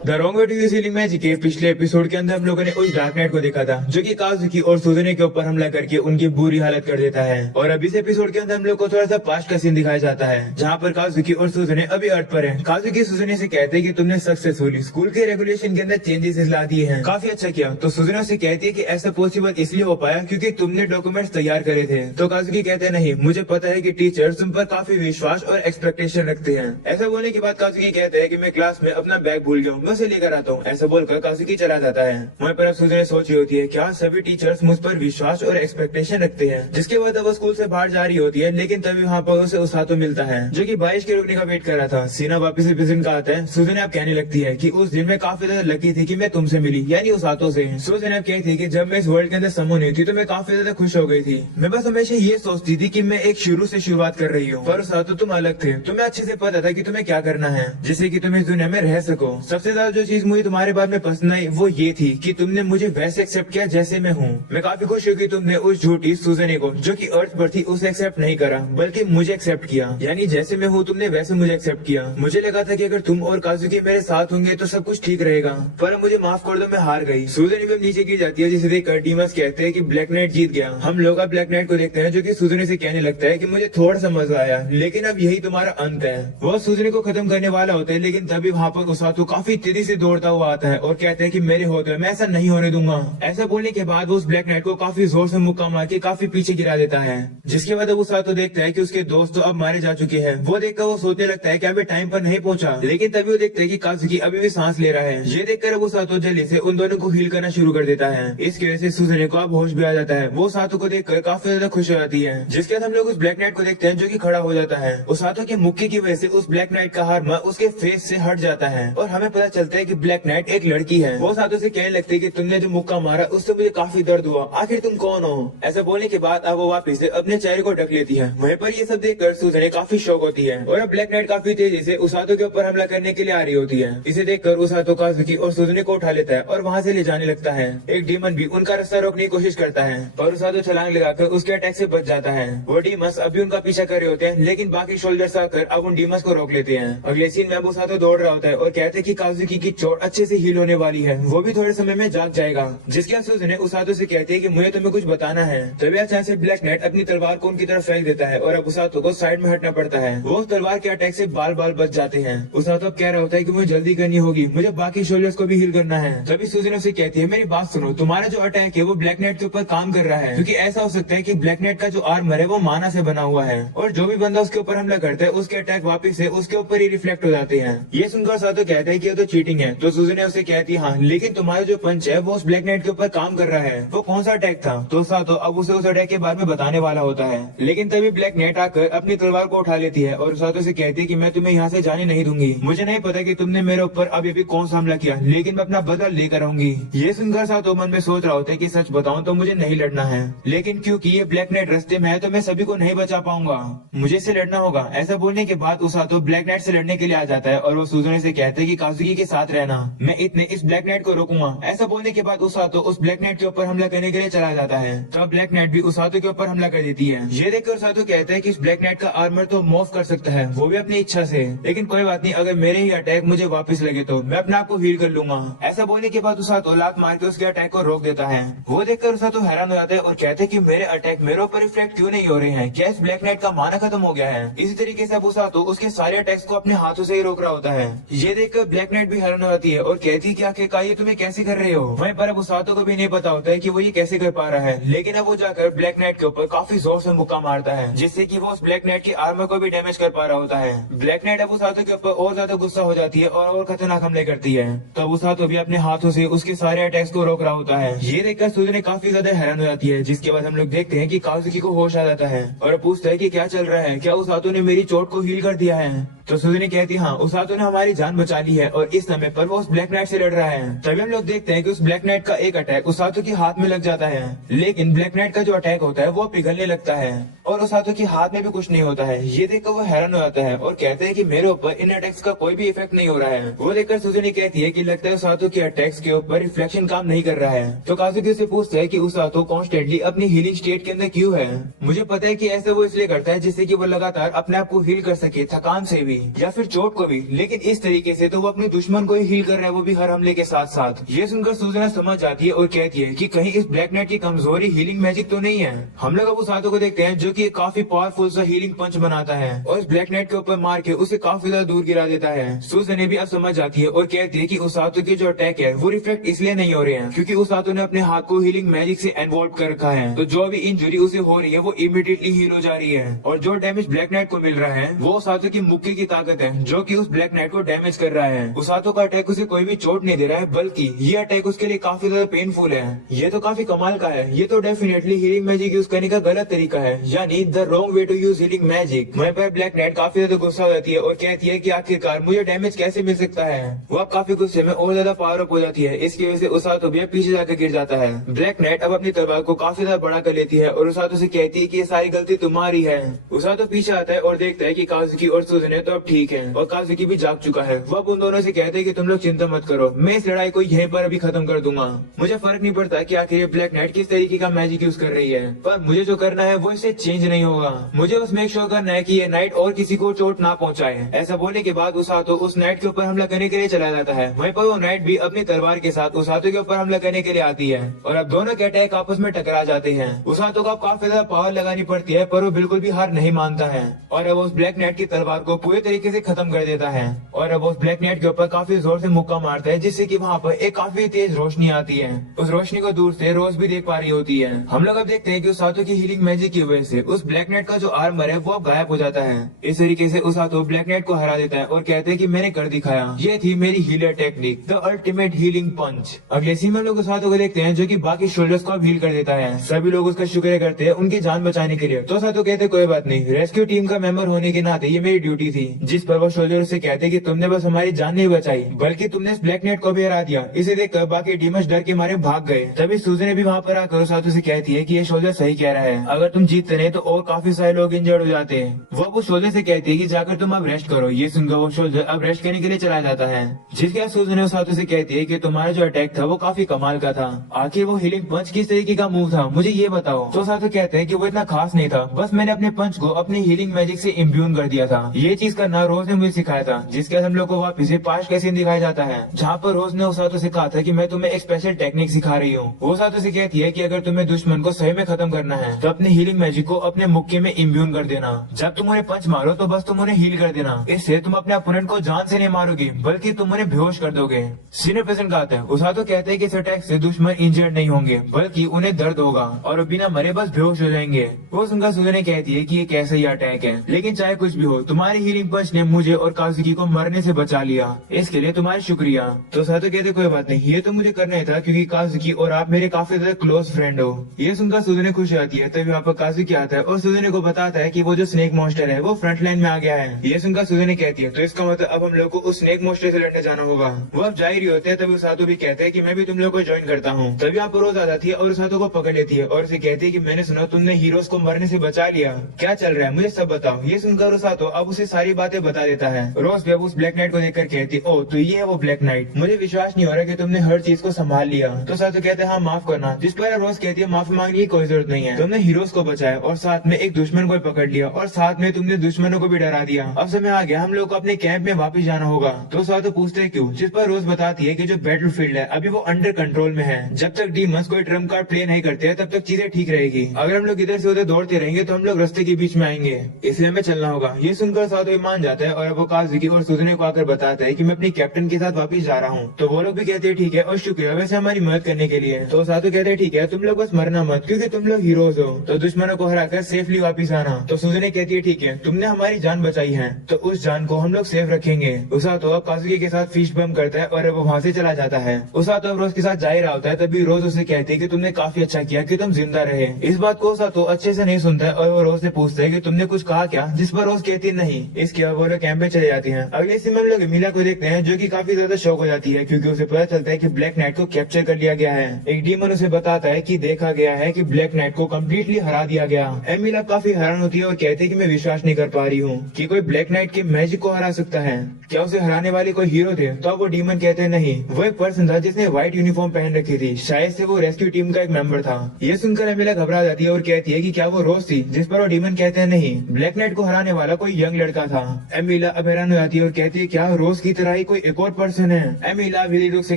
The wrong way to sealing magic के पिछले episode के अंदर हम लोगों ने उस डार्क नाइट को देखा था जो कि काजुकी और सुजुने के ऊपर हमला करके उनकी बुरी हालत कर देता है। और अब इस एपिसोड के अंदर हम लोग को थोड़ा सा पास्ट का सीन दिखाया जाता है जहाँ पर काजुकी और सुजुने अभी अर्थ पर है। काजुकी सुजुने से कहते हैं कि तुमने सक्सेसफुली स्कूल के रेगुलेशन के अंदर चेंजेस ला दिए हैं, काफी अच्छा किया। तो सुजुने से कहती है कि ऐसा पॉसिबल इसलिए हो पाया क्योंकि तुमने डॉक्यूमेंट्स तैयार करे थे। तो काजुकी कहते हैं नहीं, मुझे पता है कि टीचर्स तुम पर काफी विश्वास और एक्सपेक्टेशन रखते हैं। ऐसा बोलने के बाद काजुकी कहते हैं कि मैं क्लास में अपना बैग भूल गया हूँ, मैं उसे लेकर आता हूँ। ऐसा बोलकर काजुकी चला जाता है। वहीं पर अब सुजुने सोच रही होती है क्या सभी टीचर्स मुझ पर विश्वास और एक्सपेक्टेशन रखते हैं। जिसके बाद अब वो स्कूल से बाहर जा रही होती है, लेकिन तभी वहाँ पर उसे उसातो मिलता है जो कि बारिश के रुकने का वेट कर रहा था। सीना वापस से प्रेजेंट का आता है। सुजुने अब कहने लगती है कि उस दिन में काफी ज्यादा लकी थी कि मैं तुमसे मिली, यानी उसातो से। सुजुने अब कहती है कि जब मैं इस वर्ल्ड के अंदर समूह हुई थी तो मैं काफी ज्यादा खुश हो गई थी। मैं बस हमेशा ये सोचती थी कि मैं एक शुरू से शुरुआत कर रही हूँ, पर उसातो तुम अलग थे। तुम्हें अच्छे से पता था कि तुम्हें क्या करना है जिससे कि तुम इस दुनिया में रह सको। सबसे ज्यादा जो चीज मुझे तुम्हारे बारे में पसंद आई वो ये थी कि तुमने मुझे वैसे एक्सेप्ट किया जैसे मैं हूँ। मैं काफी खुश हूँ कि तुमने उस झूठी सुजुने को जो कि अर्थ पर थी उसे एक्सेप्ट नहीं करा, बल्कि मुझे एक्सेप्ट किया। यानी जैसे मैं हूँ तुमने वैसे मुझे एक्सेप्ट किया। मुझे लगा था कि अगर तुम और काजुकी मेरे साथ होंगे तो सब कुछ ठीक रहेगा, पर मुझे माफ कर दो, मैं हार गई। सुजुने भी नीचे गिर जाती है जिसे देखकर डीमस कहते हैं कि ब्लैक नाइट जीत गया। हम लोग अब ब्लैक नाइट को देखते हैं जो कि सुजुने से कहने लगता है कि मुझे थोड़ा सा मजा आया, लेकिन अब यही तुम्हारा अंत है। वो सुजुने को खत्म करने वाला होता है, लेकिन तभी वहाँ पर उसातो काफी तेजी से दौड़ता हुआ आता है और कहते हैं कि मेरे होते मैं ऐसा नहीं होने दूंगा। ऐसा बोलने के बाद वो उस ब्लैक नाइट को काफी जोर से मुक्का मार के काफी पीछे गिरा देता है। जिसके बाद अब उसातो देखता है कि उसके दोस्त तो अब मारे जा चुके हैं। वो देखकर वो सोचने लगता है कि अभी टाइम पर नहीं पहुंचा, लेकिन तभी वो देखता है कि काजुकी अभी भी सांस ले रहा है। ये देखकर अब उसातो जल्दी से उन दोनों को हील करना शुरू कर देता है। इसकी वजह से सुजुने को अब होश भी आ जाता है। वो उसातो को देखकर काफी ज्यादा खुश हो जाती है। जिसके बाद हम लोग उस ब्लैक नाइट को देखते हैं जो कि खड़ा हो जाता है। उसातो के मुक्के की वजह से उस ब्लैक नाइट का हार्म उसके फेस से हट जाता है और हमें पता चलता है कि ब्लैक नाइट एक लड़की है। वो उसातो से कहने लगती है कि तुमने जो मुक्का मारा उससे मुझे काफी दर्द हुआ, आखिर तुम कौन हो। ऐसा बोलने के बाद अब वो वापस से अपने चेहरे को ढक लेती है। वहीं पर ये सब देखकर सुजुने काफी शौक होती है और अब ब्लैक नाइट काफी तेजी से उसातो के ऊपर हमला करने के लिए आ रही होती है। इसे देखकर उसातो काजुकी और सुजुने को उठा लेता है और वहाँ से ले जाने लगता है। एक डीमन भी उनका रास्ता रोकने की कोशिश करता है, पर उसातो छलांग लगाकर उसके अटैक से बच जाता है। वो डीमस अभी उनका पीछा कर रहे होते हैं, लेकिन बाकी सोल्जर्स आकर अब उन डीमस को रोक लेते हैं। अगले सीन में अब उसातो दौड़ रहा होता है और कहते हैं कि काजुकी की चोट अच्छे से हील होने वाली है, वो भी थोड़े समय में जाग जाएगा। जिसके बाद सुजुने उसातो से कहती है कि मुझे तुम्हें कुछ बताना है। तभी अचानक से ब्लैक नाइट अपनी तलवार को उनकी तरफ फेंक देता है और अब उसातो को साइड में हटना पड़ता है। वो उस तलवार के अटैक से बाल बाल बच जाते हैं। उसातो अब कह रहा होता है कि मुझे जल्दी करनी होगी, मुझे बाकी सोल्जर्स को भी हील करना है। तभी सुजुने से कहती है मेरी बात सुनो, तुम्हारा जो अटैक है वो ब्लैक नाइट के ऊपर काम कर रहा है, क्योंकि ऐसा हो सकता है कि ब्लैक नाइट का जो आर्मर है वो माना से बना हुआ है और जो भी बंदा उसके ऊपर हमला करता है उसके अटैक वापिस से उसके ऊपर ही रिफ्लेक्ट हो जाते हैं। ये सुनकर उसातो कहता है कि ये तो चीटिंग है। तो सुजुने उसे कहती है हाँ, लेकिन तुम्हारा जो पंच है वो उस ब्लैक नाइट के ऊपर काम कर रहा है, वो कौन सा अटैक था। तो उसातो अब उसे उस अटैक के बारे में बताने वाला होता है, लेकिन तभी ब्लैक नाइट आकर अपनी तलवार को उठा लेती है और उसातो से कहती है कि मैं तुम्हें यहाँ से जाने नहीं दूंगी। मुझे नहीं पता कि तुमने मेरे ऊपर अभी भी कौन सा हमला किया, लेकिन मैं अपना बदला लेकर आऊंगी। ये सुनकर उसातो मन में सोच रहा होता है कि सच बताऊं तो मुझे नहीं लड़ना है, लेकिन क्योंकि ये ब्लैक नाइट रास्ते में है तो मैं सभी को नहीं बचा पाऊंगा, मुझे इसे लड़ना होगा। ऐसा बोलने के बाद उसातो ब्लैक नाइट से लड़ने के लिए आ जाता है और वो सुजुने से कहते हैं कि काजुकी के साथ रहना, मैं इतने इस ब्लैक नाइट को रोकूंगा। ऐसा बोलने के बाद उसातो उस ब्लैक नाइट के ऊपर हमला करने के लिए चला जाता है। तो ब्लैक नाइट भी उसातो के ऊपर हमला कर देती है। ये देखकर उसातो कहता है कि इस ब्लैक नाइट का आर्मर तो मॉफ कर सकता है, वो भी अपनी इच्छा से, लेकिन कोई बात नहीं, अगर मेरे ही अटैक मुझे वापस लगे तो मैं अपने आप को हील कर लूंगा। ऐसा बोलने के बाद उसातो लात मार के उसके अटैक को रोक देता है। वो देखकर उसातो हैरान हो जाता है और कहते हैं कि मेरे अटैक मेरे ऊपर रिफ्लेक्ट क्यों नहीं हो रहे हैं, क्या इस ब्लैक नाइट का माना खत्म हो गया है। इसी तरीके से अब उसातो उसके सारे अटैक्स को अपने हाथों से ही रोक रहा होता है। ये देखकर ब्लैक नाइट भी हैरान हो जाती है और कहती है कि आखिरकार ये तुम्हें कैसे कर रहे हो। वहीं पर अब उसातो को भी नहीं पता होता है कि वो ये कैसे कर पा रहा है, लेकिन अब वो जाकर ब्लैक नाइट के ऊपर काफी जोर से मुक्का मारता है, जिससे कि वो उस ब्लैक नाइट की आर्मर को भी डैमेज कर पा रहा होता है। ब्लैक नाइट अब उसातो के ऊपर और ज्यादा गुस्सा हो जाती है और खतरनाक हमले करती है। तब उसातो भी अपने हाथों से उसके सारे अटैक्स को रोक रहा होता है। ये देखकर सुजुने काफी ज्यादा हैरान हो जाती है। जिसके बाद हम लोग देखते हैं कि काजुकी को होश आ जाता है और पूछता है कि क्या चल रहा है, क्या उसातो ने मेरी चोट को हील कर दिया है। तो सुजुने कहती है हाँ, उसातो ने हमारी जान बचा ली है और इस समय पर वो उस ब्लैक नाइट से लड़ रहा है। तभी हम लोग देखते हैं कि उस ब्लैक नाइट का एक अटैक उसातो के हाथ में लग जाता है, लेकिन ब्लैक नाइट का जो अटैक होता है वो पिघलने लगता है और उसातो के हाथ में भी कुछ नहीं होता है। ये देखकर वो हैरान हो जाता है और कहते हैं कि मेरे ऊपर इन अटैक्स का कोई भी इफेक्ट नहीं हो रहा है। वो देखकर सुजुने कहती है कि लगता है उसातो के अटैक्स के ऊपर रिफ्लेक्शन काम नहीं कर रहा है। तो काजुकी से पूछता है कि उसातो कॉन्स्टेंटली अपनी हीलिंग स्टेट के अंदर क्यों है। मुझे पता है कि ऐसा वो इसलिए करता है जिससे कि वो लगातार अपने आप को हील कर सके, थकान से भी या फिर चोट को भी, लेकिन इस तरीके से तो वो अपने दुश्मन दुश्मन को ही हील कर रहा है, वो भी हर हमले के साथ साथ। ये सुनकर सूजना समझ जाती है और कहती है कि कहीं इस ब्लैक नाइट की कमजोरी हीलिंग मैजिक तो नहीं है। हम लोग अब उस हाथों को देखते हैं जो कि काफी पावरफुल सा हीलिंग पंच बनाता है और इस ब्लैक नाइट के ऊपर मार के उसे काफी ज्यादा दूर गिरा देता है। सूजन भी अब समझ जाती है और कहती है कि उस हाथों के जो अटैक है वो रिफ्लेक्ट इसलिए नहीं हो रहे हैं क्योंकि उस हाथों ने अपने हाथ को हीलिंग मैजिक से इन्वॉल्व कर रखा है। तो जो भी इंजरी उसे हो रही है वो इमीडिएटली हील हो जा रही है और जो डैमेज ब्लैक नाइट को मिल रहा है वो उस हाथों की मुक्के की ताकत है जो कि उस ब्लैक नाइट को डैमेज कर रहा है। उस हाथों का अटैक उसे कोई भी चोट नहीं दे रहा है बल्कि ये अटैक उसके लिए काफी ज्यादा पेनफुल है। ये तो काफी कमाल का है। ये तो डेफिनेटली हीलिंग मैजिक यूज करने का गलत तरीका है, यानी the wrong way to use healing magic. वहीं पर ब्लैक नाइट काफी ज्यादा गुस्सा हो जाती है और कहती है कि आखिरकार मुझे डैमेज कैसे मिल सकता है। वो काफी गुस्से में और ज्यादा पावर अप हो जाती है। इसकी वजह से उस हाथों भी पीछे जाकर गिर जाता है। ब्लैक नाइट अब अपनी तलवार को काफी ज्यादा बड़ा कर लेती है और उस हाथों से कहती है कि ये सारी गलती तुम्हारी है। उस हाथों पीछे आता है और देखता है कि काजुकी और सूजन तो अब ठीक है और काजुकी भी जाग चुका है। वो अब उन दोनों से कहते हैं कि तुम लोग चिंता मत करो, मैं इस लड़ाई को यहीं पर अभी खत्म कर दूंगा। मुझे फर्क नहीं पड़ता कि आखिर ये ब्लैक नाइट किस तरीके का मैजिक यूज कर रही है, पर मुझे जो करना है वो इससे चेंज नहीं होगा। मुझे बस मेक श्योर करना है कि ये नाइट और किसी को चोट ना पहुंचाए। ऐसा बोलने के बाद उस हाथों उस नाइट के ऊपर हमला करने के लिए चला जाता है। वहीं पर वो नाइट भी अपनी तलवार के साथ उस हाथों के ऊपर हमला करने के लिए आती है और अब दोनों के अटैक आपस में टकरा जाते हैं। उस हाथों को काफी ज्यादा पावर लगानी पड़ती है पर वो बिल्कुल भी हार नहीं मानता है और अब उस ब्लैक नाइट की तलवार को पूरे तरीके से खत्म कर देता है और अब उस ब्लैक नाइट के ऊपर काफी जोर से मुक्का मारता है जिससे कि वहाँ पर एक काफी तेज रोशनी आती है। उस रोशनी को दूर से रोज भी देख पा रही होती है। हम लोग अब देखते हैं कि उस हाथों की हीलिंग मैजिक की वजह से उस ब्लैक नाइट का जो आर्मर है वो अब गायब हो जाता है। इस तरीके से उस हाथों ब्लैक नाइट को हरा देता है और कहते हैं कि मैंने कर दिखाया, ये थी मेरी healer technique, the ultimate healing punch. अगले सीन में लोग उस हाथों को देखते हैं जो कि बाकी शोल्डर्स को हील कर देता है। सभी लोग उसका शुक्रिया करते हैं उनकी जान बचाने के लिए। तो साथों कहते कोई बात नहीं, रेस्क्यू टीम का मेंबर होने के नाते ये मेरी ड्यूटी थी। जिस पर वो शोल्डर से कहते कि तुमने बस हमारी जान नहीं बचाई बल्कि तुमने इस ब्लैक नाइट को भी हरा दिया। इसे देखकर बाकी डीमंस डर के मारे भाग गए। तभी सूजन भी वहाँ पर आकर उस हाथों से कहती है कि ये शोल्डर सही कह रहा है, अगर तुम जीतते नहीं तो और काफी सारे लोग इंजर्ड हो जाते हैं। वो अब उस शोल्डर से कहती है कि जाकर तुम अब रेस्ट करो। ये सुनकर वो शोल्डर अब रेस्ट करने के लिए चला जाता है। जिसके बाद सूजन उस हाथों से कहती है कि तुम्हारा जो अटैक था वो काफी कमाल का था, आखिर वो हीलिंग पंच किस तरीके का मूव था मुझे ये बताओ। तो साथों कहते हैं कि वो इतना खास नहीं था, बस मैंने अपने पंच को अपनी हीलिंग मैजिक से इम्ब्यून कर दिया था। ये चीज करना रोज ने मुझे सिखाया था। जिसके बाद हम लोग को वापिस से पास्ट का सीन दिखाया जाता है जहाँ पर रोज ने उस हाथों से कहा था कि मैं तुम्हें एक स्पेशल टेक्निक सिखा रही हूँ। वो हाथों से कहती है कि अगर तुम्हें दुश्मन को सही में खत्म करना है तो अपने हीलिंग मैजिक को अपने मुक्के में इम्ब्यून कर देना। जब तुम उन्हें पंच मारो तो बस तुम उन्हें हील कर देना। इससे तुम अपने अपोनेंट को जान से नहीं मारोगे बल्कि तुम उन्हें बेहोश कर दोगे। सीनियर प्रेसिडेंट कहते हैं उस हाथों कहते हैं कि इस अटैक से दुश्मन इंजर्ड नहीं होंगे बल्कि उन्हें दर्द होगा और बिना मरे बस बेहोश हो जाएंगे। वो सुनकर सूजन कहती है कि ये कैसा ही अटैक है, लेकिन चाहे कुछ भी हो तुम्हारी हीलिंग पंच ने मुझे और काजुकी को मरने से बचा लिया, इसके लिए तुम्हारा शुक्रिया। तो साथों कहते कोई बात नहीं, ये तो मुझे करना ही था क्योंकि काजुकी और आप मेरे काफी ज्यादा क्लोज फ्रेंड हो। ये सुनकर सूजन खुश आती है। तभी वहाँ पर काजुकी आता है और सूजन को बताता है कि वो जो स्नेक मॉन्स्टर है वो फ्रंट लाइन में आ गया है। ये सुनकर सूजन कहती है तो इसका मतलब अब हम लोग को उस स्नेक मॉन्स्टर से लड़ने जाना होगा। वो अब जा ही रही होते हैं तभी साधु भी कहते हैं कि मैं भी तुम लोग को ज्वाइन करता हूँ। तभी आप रोज आ जाती है और उस हाथों को पकड़ लेती है और उसे कहती है कि मैंने सुना तुमने हीरोज को मरने से बचा लिया, क्या चल रहा है मुझे सब बताओ। ये सुनकर उस हाथों अब उसे सारी बातें बता देता है। रोज भी अब उस ब्लैक नाइट को देखकर कहती ओ तो ये है वो ब्लैक नाइट, मुझे विश्वास नहीं हो रहा कि तुमने हर चीज को संभाल लिया। तो साधु कहते हैं हाँ माफ करना। जिस पर रोज कहती है माफी मांगने की कोई जरूरत नहीं है, तुमने हीरोज को बचाया और साथ में एक दुश्मन को पकड़ लिया और साथ में तुमने दुश्मनों को भी डरा दिया। अब समय आ गया हम लोग को अपने कैंप में वापस जाना होगा। तो साधु पूछते हैं क्यों, जिस पर रोज बताती है कि जो बैटल फील्ड है अभी वो अंडर कंट्रोल में है। जब तक डीमंस कोई ट्रम्प कार्ड प्ले नहीं करते तब तक चीजें ठीक रहेगी। अगर हम लोग इधर से उधर दौड़ते रहेंगे तो हम लोग रास्ते के बीच में आएंगे, इसलिए हमें चलना होगा। ये सुनकर साधु मान जाता है और अब वो काजुकी और सूजन को आकर बताता है कि मैं अपने कैप्टन के साथ वापस जा रहा हूँ। तो वो लोग भी कहते हैं ठीक है और शुक्रिया वैसे हमारी मदद करने के लिए। तो साधु कहते हैं ठीक है तुम लोग बस मरना मत क्योंकि तुम लोग हीरोज हो, तो दुश्मनों को हराकर सेफली वापस आना। तो सूजन कहती है ठीक है तुमने हमारी जान बचाई है तो उस जान को हम लोग सेफ रखेंगे। उस हाथों अब काजुकी के साथ फिश बम करता है और वो वहाँ से चला जाता है। उस हाथों रोज के साथ जा ही रहा होता है तभी रोज उसे कहती है कि तुमने काफी अच्छा किया कि तुम जिंदा रहे। इस बात को उस हाथों अच्छे से नहीं सुनता है और वो रोज से पूछता है कि तुमने कुछ कहा क्या, जिस पर रोज कहती नहीं। इसके बाद वो लोग कैंप में चले जाती हैं। अगले सीन में हम लोग मीला को देखते हैं जो कि काफी ज्यादा शौक हो जाती है क्योंकि उसे पता चलता है कि ब्लैक नाइट को कैप्चर कर लिया गया है। एक डीमन उसे बताता है कि देखा गया है कि ब्लैक नाइट को कम्प्लीटली हरा दिया गया। एमिला काफी हैरान होती है और कहती है कि मैं विश्वास नहीं कर पा रही हूँ कि कोई ब्लैक नाइट के मैजिक को हरा सकता है। क्या उसे हराने वाले कोई हीरो थे तो वो डीमन कहते हैं नहीं, वो एक पर्सन था जिसने व्हाइट यूनिफॉर्म पहन रखी थी, शायद से वो रेस्क्यू टीम का एक मेंबर था। ये सुनकर एमिला घबरा जाती है और कहती है कि क्या वो रोज थी, जिस पर वो डीमन कहते हैं नहीं, ब्लैक नाइट को हराने वाला कोई यंग लड़का था। एमिला अब हैरान हो जाती है और कहती है क्या रोज की तरह ही कोई एक और पर्सन है। एमिला हिलीरुक से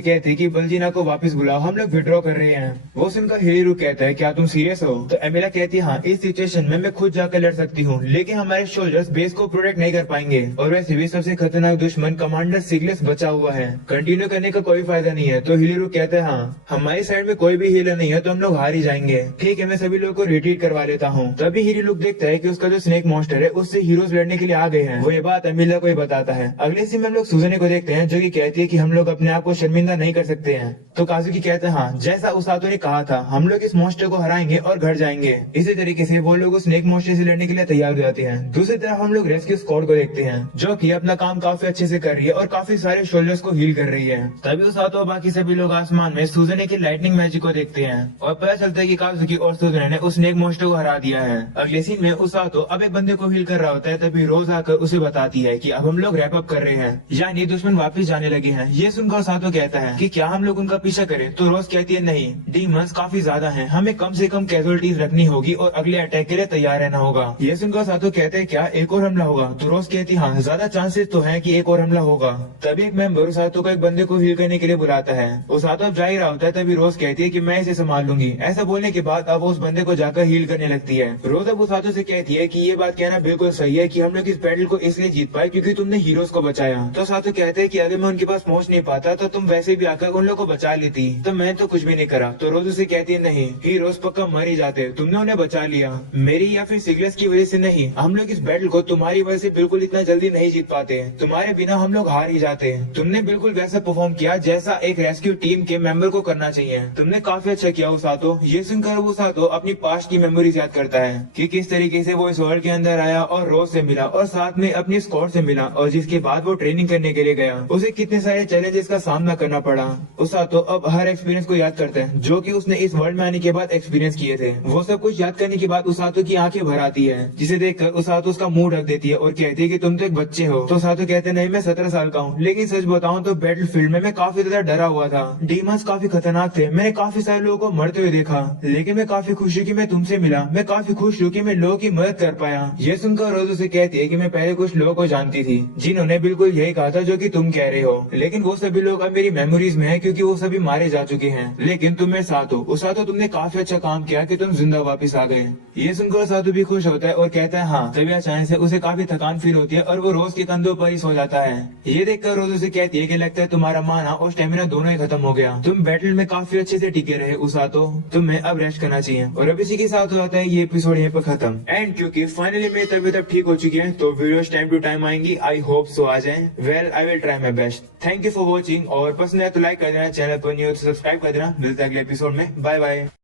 कहती है कि बल्जीना को वापस बुलाओ, हम लोग विड्रॉ कर रहे हैं। वो सुनकर हिलीरुक कहता है क्या तुम सीरियस हो? तो एमिला कहती है हाँ, इस सिचुएशन में मैं खुद जाकर लड़ सकती हूँ, लेकिन हमारे सोल्जर्स बेस को प्रोटेक्ट नहीं कर पाएंगे और वैसे भी सबसे खतरनाक दुश्मन कमांडर सिगलेस बचा हुआ है, कंटिन्यू करने का कोई फायदा नहीं है। तो हिलीरुक कहता है हाँ, हमारी साइड में कोई भी हीलर नहीं है तो हम लोग हार ही जाएंगे। ठीक है, मैं सभी लोगों को रिट्रीट करवा लेता हूँ। तभी हिलीरुक देखता है कि उसका जो स्नेक मॉन्स्टर है उससे हीरोज लड़ने के लिए आ गए हैं। वो ये बात एमिला को ही बताता है। अगले सीन में हम लोग सुजुने को देखते हैं जो कि कहती है कि हम लोग अपने आप को शर्मिंदा नहीं कर सकते हैं। तो काजुकी कहते हैं हाँ, जैसा उसातो ने कहा था हम लोग इस मॉन्स्टर को हराएंगे और घर जाएंगे। इसी तरीके से वो लोग उस स्नेक मॉन्स्टर से लड़ने के लिए तैयार हो जाते हैं। दूसरी तरफ हम लोग रेस्क्यू स्क्वाड को देखते हैं जो कि अपना काम काफी अच्छे से कर रही है और काफी सारे सोल्जर्स को हील कर रही है। तभी उसातो और बाकी सभी लोग आसमान में सुजुने की लाइटनिंग मैजिक को देखते हैं और पता चलता है कि काजुकी और सुजुने ने उस स्नेक मॉन्स्टर को हरा दिया है। अगले सीन में उसातो अब एक बंदे को हील कर रहा होता है, तभी रोज आकर उसे बताती है कि अब हम लोग रैप अप कर रहे हैं, यानी दुश्मन वापस जाने लगे हैं। ये सुनकर उसातो कहता है कि क्या हम लोग उनका पीछा करें? तो रोज कहती है नहीं, डीमंस काफी ज्यादा हैं, हमें कम से कम कैजुअलिटीज रखनी होगी और अगले अटैक के लिए तैयार रहना होगा। ये सुनकर उसातो कहते हैं क्या एक और हमला होगा? तो रोज कहती हाँ, ज्यादा चांसेस तो है कि एक और हमला होगा। तभी एक मेंबर उसातो को एक बंदे को हील करने के लिए बुलाता है। उसातो अब जा ही रहा होता है, तभी रोज कहती है कि मैं इसे संभाल लूंगी। ऐसा बोलने के बाद अब उस बंदे को जाकर हील करने लगती है। रोज अब उसातो से कहती है कि ये बात कहना बिल्कुल सही है कि हम लोग इस बैटल को इसलिए जीत पाए क्योंकि तुमने हीरोज को बचाया। तो उसातो कहते हैं कि अगर मैं उनके पास पहुंच नहीं पाता तो तुम वैसे भी आकर उन लोग को बचा लेती, तो मैं तो कुछ भी नहीं करा। तो रोज उसे कहती है नहीं, हीरोज पक्का मर ही जाते, तुमने उन्हें बचा लिया, मेरी या फिर सिगलेस की वजह से नहीं। हम लोग इस बैटल को तुम्हारी वजह से बिल्कुल इतना जल्दी नहीं जीत पाते, तुम्हारे बिना हम लोग हार ही जाते। तुमने बिल्कुल वैसा परफॉर्म किया जैसा एक रेस्क्यू टीम के मेंबर को करना चाहिए, तुमने काफी अच्छा किया उसातो। ये सुनकर उसातो अपनी पास्ट की मेमोरीज याद करता है कि किस तरीके से वो इस वर्ल्ड के अंदर आया और रोज से मिला और साथ में अपनी स्क्वाड से मिला, और जिसके बाद वो ट्रेनिंग करने के लिए गया, उसे कितने सारे चैलेंजेस का सामना करना पड़ा। उसातो अब हर एक्सपीरियंस को याद करता है जो कि उसने इस वर्ल्ड में आने के बाद एक्सपीरियंस किए थे। वो सब कुछ याद करने के बाद उसातो की आंखें भर आती है, जिसे देखकर उसातो उसका मुंह ढक देती है और कहती है कि तुम तो एक बच्चे हो। तो उसातो कहते नहीं, मैं 17 साल का हूँ, लेकिन सच बताऊं तो बैटल फील्ड में मैं काफी ज्यादा डरा हुआ था। डीमंस काफी खतरनाक थे, मैंने काफी सारे लोगों को मरते हुए देखा, लेकिन मैं काफी खुश हूँ कि मैं तुमसे मिला, मैं काफी खुश हूँ कि मैं लोगों की मदद कर पाया। ये सुनकर रोज उसे कहती है कि मैं पहले कुछ लोगों को जानती थी जिन्होंने बिल्कुल यही कहा था जो कि तुम कह रहे हो, लेकिन वो सभी लोग अब मेरी मेमोरीज में है क्योंकि वो सभी मारे जा चुके हैं, लेकिन तुम मेरे साथ हो। उसातो तुमने काफी अच्छा काम किया कि तुम जिंदा वापस आ गए। ये सुनकर उसातो भी खुश होता है और कहता है हाँ। तभी अचानक से उसे काफी थकान फील होती है और वो रोज के कंधों पर ही सो जाता है। ये देखकर रोज उसे कहती है कि लगता है तुम्हारा माना और स्टेमिना दोनों ही खत्म हो गया, तुम बैटल में काफी अच्छे से टिके रहे उसातो, तुम्हें अब रेस्ट करना चाहिए। और अब इसी के साथ हो जाता है ये एपिसोड यहाँ पर खत्म। एंड क्योंकि फाइनली मेरी तबीयत अब ठीक हो चुकी है तो वीडियोस टाइम टू टाइम आएंगी, आई होप सो आ जाए। Well I will try my best. Thank you for watching, और पसंद है तो लाइक कर देना, चैनल पर न्यू तो सब्सक्राइब कर देना। मिलते हैं अगले एपिसोड में, बाय बाय।